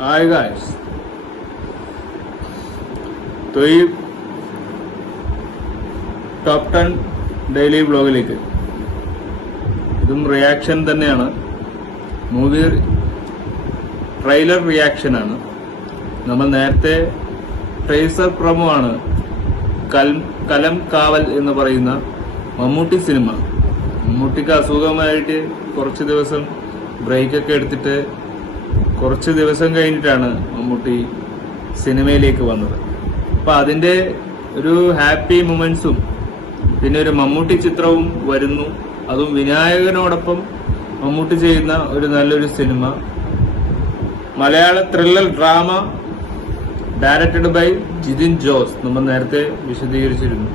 Hi guys, तो ഈ top 10 daily വ്ലോഗിലേക്ക് ഇതും റിയാക്ഷൻ തന്നെയാണ്. മൂവി ട്രെയിലർ റിയാക്ഷനാണ്. നമ്മൾ നേരത്തെ ട്രേസർ പ്രൊമോ ആണ് കലം കാവൽ എന്ന് പറയുന്ന മമ്മൂട്ടി സിനിമ. മമ്മൂട്ടിക്ക് അസുഖമായിട്ട് കുറച്ച് ദിവസം ബ്രേക്കൊക്കെ എടുത്തിട്ട് കുറച്ച് ദിവസം കഴിഞ്ഞിട്ടാണ് മമ്മൂട്ടി സിനിമയിലേക്ക് വന്നത്. അപ്പൊ അതിന്റെ ഒരു ഹാപ്പി മൊമെന്റ്സും പിന്നെ ഒരു മമ്മൂട്ടി ചിത്രവും വരുന്നു. അതും വിനായകനോടൊപ്പം മമ്മൂട്ടി ചെയ്യുന്ന ഒരു നല്ലൊരു cinema. Malayala thriller drama directed by Jithin Jose. നമ്മൾ നേരത്തെ വിശദീകരിച്ചിരുന്നു.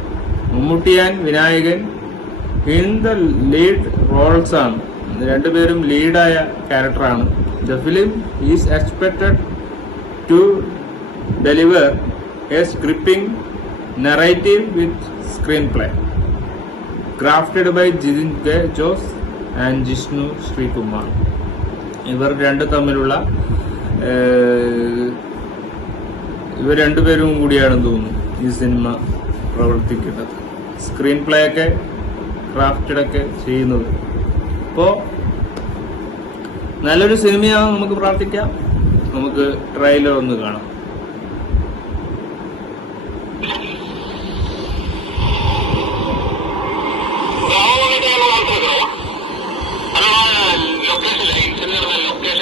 Mammootty and Vinayakan in the lead roles ആണ്. രണ്ടുപേരും ലീഡായ ക്യാരക്ടറാണ്. The film is expected to deliver a gripping narrative with screenplay crafted by Jidin K. Jose and Jishnu Srikumar. ഇവർ രണ്ടുപേരും കൂടിയാണെന്ന് തോന്നുന്നു ഈ സിനിമ പ്രവർത്തിക്കുന്നത്. സ്ക്രീൻ പ്ലേ ഒക്കെ ക്രാഫ്റ്റഡൊക്കെ ചെയ്യുന്നത്. അപ്പോൾ നല്ലൊരു സിനിമയാണ്. നമുക്ക് പ്രാർത്ഥിക്കാം. നമുക്ക് ട്രെയിലർ ഒന്ന് കാണാം.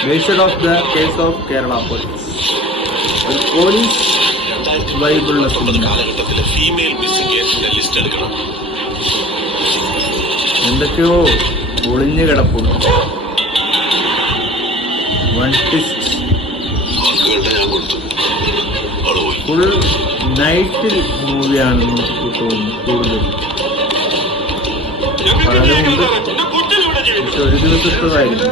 Based off the case of Kerala police. ഒരു പോലീസ് വൈബുള്ള സിനിമ. എന്തൊക്കെയോ ഒളിഞ്ഞു കിടപ്പുണ്ട്. ഫുൾ നൈറ്റ് മൂവിയാണെന്ന് തോന്നുന്നു. കൂടുതൽ പലരുമുണ്ട്, പക്ഷെ ഒരു ദിവസത്തേതായിരുന്നു.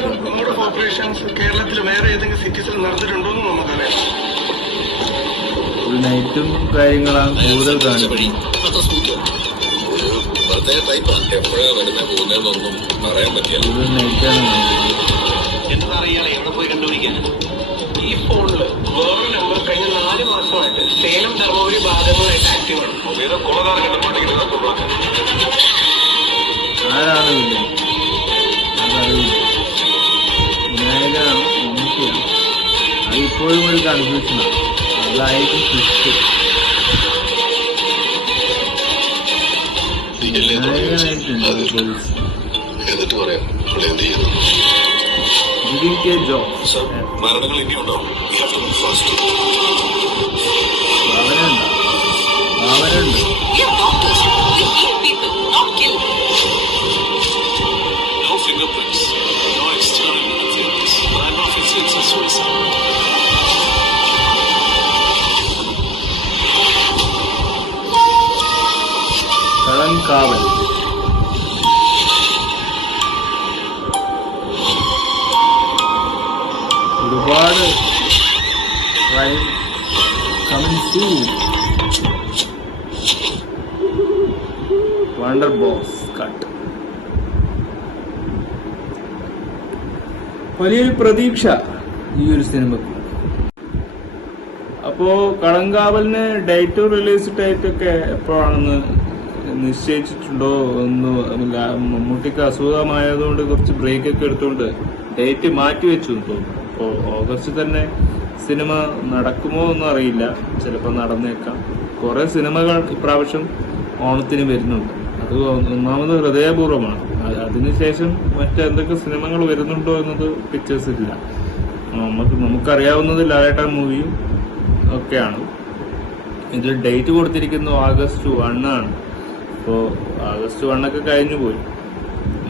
ഫുൾ നൈറ്റും കാര്യങ്ങളാണ് കൂടുതൽ കാണിക്കുന്നത്. കൂടുതൽ നൈറ്റാണ്. ഈ ഫോണില് വേറൊരു നമ്പർ കഴിഞ്ഞ 4 മാസമായിട്ട് സേലം ധർമ്മപുരി ഭാഗങ്ങളായിട്ട് ആക്റ്റീവാണ്. ആരാണ് വിനായകനാണ് മമ്മൂട്ടിയാണ്? അത് ഇപ്പോഴും ഒരു കൺഫ്യൂഷനാണ്. അതായിരിക്കും ട്വിസ്റ്റ്. വിനായകനായിട്ടുണ്ട് ജിതിൻ കെ ജോസ്. മരണങ്ങൾ അവനുണ്ട്. കലം കാവൽ. ഒരുപാട് crime coming soon. Wonder boss cut. വലിയൊരു പ്രതീക്ഷ ഈ ഒരു സിനിമക്ക്. അപ്പോ കളങ്കാവലിന് ഡേറ്റ് റിലീസ് ഡേറ്റ് ഒക്കെ എപ്പോഴാണെന്ന് നിശ്ചയിച്ചിട്ടുണ്ടോ? മമ്മൂട്ടിക്ക് അസുഖമായതുകൊണ്ട് കുറച്ച് ബ്രേക്ക് ഒക്കെ എടുത്തുകൊണ്ട് ഡേറ്റ് മാറ്റിവെച്ചു തോന്നുന്നു. അപ്പോൾ ഓഗസ്റ്റ് തന്നെ സിനിമ നടക്കുമോ ഒന്നും അറിയില്ല. ചിലപ്പോൾ നടന്നേക്കാം. കുറെ സിനിമകൾ ഇപ്രാവശ്യം ഓണത്തിന് വരുന്നുണ്ട്. അത് ഒന്നാമത് ഹൃദയപൂർവ്വമാണ്. അതിനുശേഷം മറ്റെന്തൊക്കെ സിനിമകൾ വരുന്നുണ്ടോ എന്നത് പിക്ചേഴ്സ് ഇല്ല. നമുക്കറിയാവുന്നത് ലാലേട്ടൻ മൂവിയും ഒക്കെയാണ്. ഇത് ഡേറ്റ് കൊടുത്തിരിക്കുന്നത് August 1 ആണ്. അപ്പോൾ August 1 ഒക്കെ കഴിഞ്ഞു പോയി.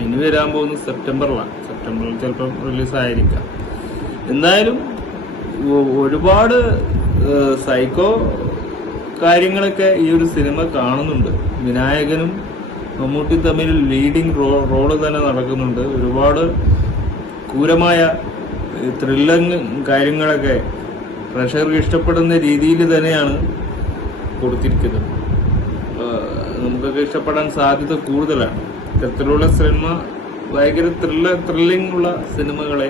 ഇനി വരാൻ പോകുന്നത് സെപ്റ്റംബറിലാണ്. സെപ്റ്റംബറിൽ ചിലപ്പം റിലീസായിരിക്കാം. എന്തായാലും ഒരുപാട് സൈക്കോ കാര്യങ്ങളൊക്കെ ഈ ഒരു സിനിമ കാണുന്നുണ്ട്. വിനായകനും മമ്മൂട്ടി തമ്മിൽ ലീഡിങ് റോള് തന്നെ നടക്കുന്നുണ്ട്. ഒരുപാട് ക്രൂരമായ ത്രില്ലിങ് കാര്യങ്ങളൊക്കെ പ്രേക്ഷകർക്ക് ഇഷ്ടപ്പെടുന്ന രീതിയിൽ തന്നെയാണ് കൊടുത്തിരിക്കുന്നത്. നമുക്കൊക്കെ ഇഷ്ടപ്പെടാൻ സാധ്യത കൂടുതലാണ്. ഇത്തരത്തിലുള്ള സിനിമ ഭയങ്കര ത്രില്ലിംഗ് ഉള്ള സിനിമകളെ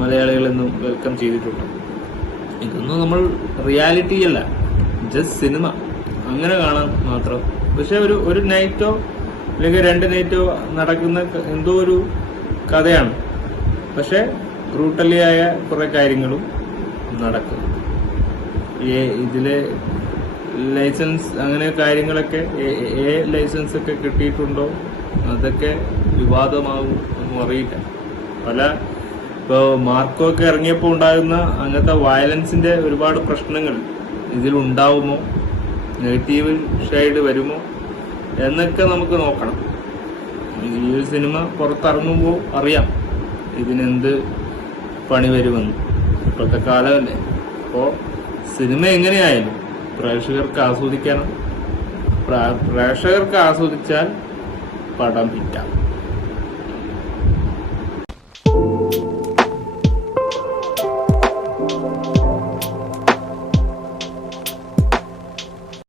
മലയാളികൾ എന്നും വെൽക്കം ചെയ്തിട്ടുണ്ട്. ഇതൊന്നും നമ്മൾ റിയാലിറ്റി അല്ല, ജസ്റ്റ് സിനിമ അങ്ങനെ കാണാൻ മാത്രം. പക്ഷെ ഒരു നൈറ്റോ അല്ലെങ്കിൽ 2 നൈറ്റോ നടക്കുന്ന എന്തോ ഒരു കഥയാണ്. പക്ഷെ ബ്രൂട്ടലിയായ കുറെ കാര്യങ്ങളും നടക്കും. ഇതിലെ ലൈസൻസ് അങ്ങനെ കാര്യങ്ങളൊക്കെ ലൈസൻസ് ഒക്കെ കിട്ടിയിട്ടുണ്ടോ അതൊക്കെ വിവാദമാകും ഒന്നും അറിയില്ല. ഇപ്പോൾ മാർക്കോ ഒക്കെ ഇറങ്ങിയപ്പോൾ ഉണ്ടാകുന്ന അങ്ങനത്തെ വയലൻസിന്റെ ഒരുപാട് പ്രശ്നങ്ങൾ ഇതിലുണ്ടാവുമോ, നെഗറ്റീവ് ഷെയ്ഡ് വരുമോ എന്നൊക്കെ നമുക്ക് നോക്കണം. ഈ ഒരു സിനിമ പുറത്തിറങ്ങുമ്പോൾ അറിയാം ഇതിനെന്ത് പണി വരുമെന്ന്. ഇപ്പോഴത്തെ കാലമല്ലേ. അപ്പോൾ സിനിമ എങ്ങനെയായാലും പ്രേക്ഷകർക്ക് ആസ്വദിക്കണം. പ്രേക്ഷകർക്ക് ആസ്വദിച്ചാൽ പടം ഹിറ്റാകും.